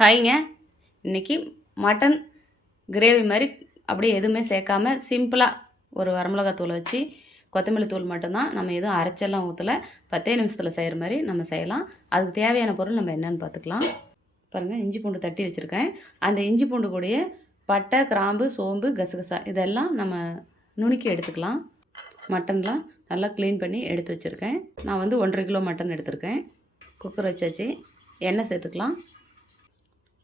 ஹாய்ங்க. இன்றைக்கி mutton gravy மாதிரி அப்படியே எதுவுமே சேர்க்காம சிம்பிளாக ஒரு வரமிளகாத்தூளை வச்சு கொத்தமல்லி தூள் மட்டும்தான் நம்ம எதுவும் அரைச்செல்லாம் ஊற்றலை பத்தே நிமிஷத்தில் செய்கிற மாதிரி நம்ம செய்யலாம். அதுக்கு தேவையான பொருள் நம்ம என்னென்னு பார்த்துக்கலாம். பாருங்கள் இஞ்சி பூண்டு தட்டி வச்சுருக்கேன். அந்த இஞ்சி பூண்டு கூடிய பட்டை கிராம்பு சோம்பு கசகசா இதெல்லாம் நம்ம நுணுக்கி எடுத்துக்கலாம். மட்டன்லாம் நல்லா க்ளீன் பண்ணி எடுத்து வச்சுருக்கேன். நான் வந்து ஒன்றரை கிலோ மட்டன் எடுத்திருக்கேன். குக்கர் வச்சாச்சு. எண்ணெய் சேர்த்துக்கலாம்.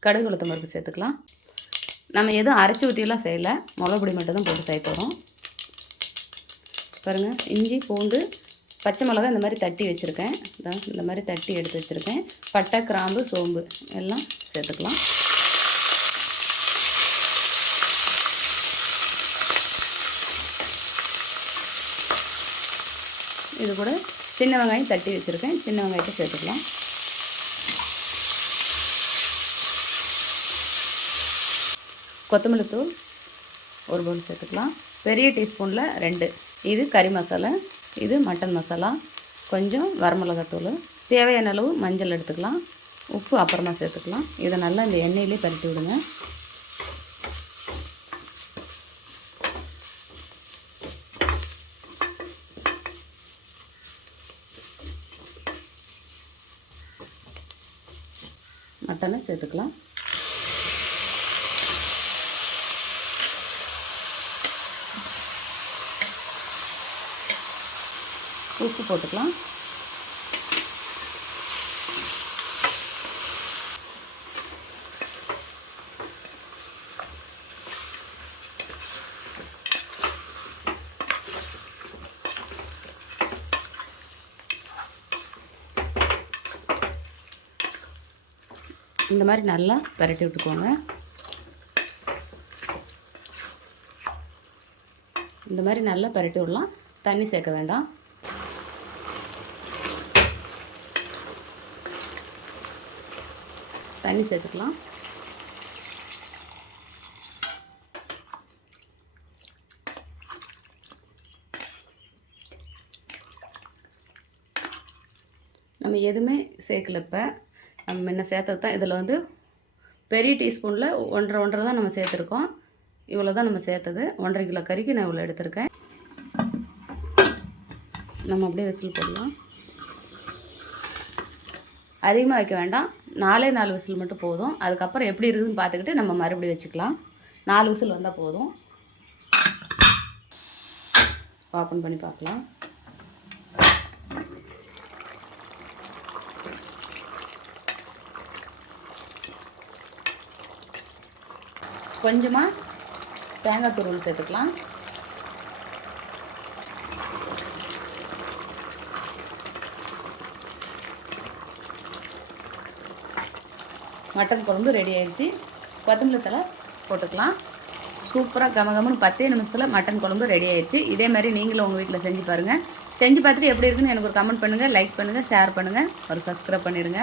கடுகு உளுத்தம் பருப்பு சேர்த்துக்கலாம். நம்ம எதுவும் அரைச்சி ஊற்றிலாம் செய்யலை. மிளகுப்பொடி மட்டும் தான் போட்டு செய்ய போகிறோம் பாருங்கள் இஞ்சி பூண்டு பச்சை மிளகா இந்த மாதிரி தட்டி வச்சுருக்கேன். இந்த மாதிரி தட்டி எடுத்து வச்சுருக்கேன். பட்டை கிராம்பு சோம்பு எல்லாம் சேர்த்துக்கலாம். இது கூட சின்ன வெங்காயம் தட்டி வச்சுருக்கேன். சின்ன வெங்காயத்தை சேர்த்துக்கலாம். கொத்தமல்லி தூள் ஒரு பவுல் சேர்த்துக்கலாம். பெரிய டீஸ்பூனில் ரெண்டு. இது கறி மசாலா இது மட்டன் மசாலா கொஞ்சம் வரமிளகாத்தூள். தேவையான அளவு மஞ்சள் எடுத்துக்கலாம். உப்பு அப்புறமா சேர்த்துக்கலாம். இதை நல்லா இந்த எண்ணெயிலே பரட்டி விடுங்க. மட்டனை சேர்த்துக்கலாம். உப்பு போட்டுக்கலாம். இந்த மாதிரி நல்லா பரட்டி விட்டுக்கோங்க. இந்த மாதிரி நல்லா பரட்டி விடலாம். தண்ணி சேர்க்க வேண்டாம். தண்ணி சேர்த்துக்கலாம். நம்ம எதுவுமே சேர்க்கல இப்போ. நம்ம முன்ன சேர்த்தது தான். இதில் வந்து பெரிய டீஸ்பூனில் ஒன்றரை ஒன்றரை தான் நம்ம சேர்த்துருக்கோம். இவ்வளோ தான் நம்ம சேர்த்தது. ஒன்றரை கிலோ கறிக்கு நான் இவ்வளோ எடுத்திருக்கேன். நம்ம அப்படியே விசில் போடலாம். அதிகமாக வைக்க வேண்டாம். நாலே நாலு விசில் மட்டும் போதும். அதுக்கப்புறம் எப்படி இருக்குதுன்னு பார்த்துக்கிட்டு நம்ம மறுபடியும் வச்சுக்கலாம். நாலு விசில் வந்தால் போதும். ஓப்பன் பண்ணி பார்க்கலாம். கொஞ்சமாக தேங்காய் துருவல் சேர்த்துக்கலாம். மட்டன் குழம்பு ரெடி ஆயிடுச்சு. கொத்தமல்லி தலை போட்டுக்கலாம். சூப்பராக கம கமனு பத்தே நிமிஷத்தில் மட்டன் குழம்பு ரெடி ஆயிடுச்சு. இதே மாதிரி நீங்களும் உங்கள் வீட்டில் செஞ்சு பாருங்கள் செஞ்சு பார்த்துட்டு எப்படி இருக்குன்னு எனக்கு ஒரு கமெண்ட் பண்ணுங்கள் லைக் பண்ணுங்கள் ஷேர் பண்ணுங்கள் ஒரு சப்ஸ்கிரைப் பண்ணிடுங்க.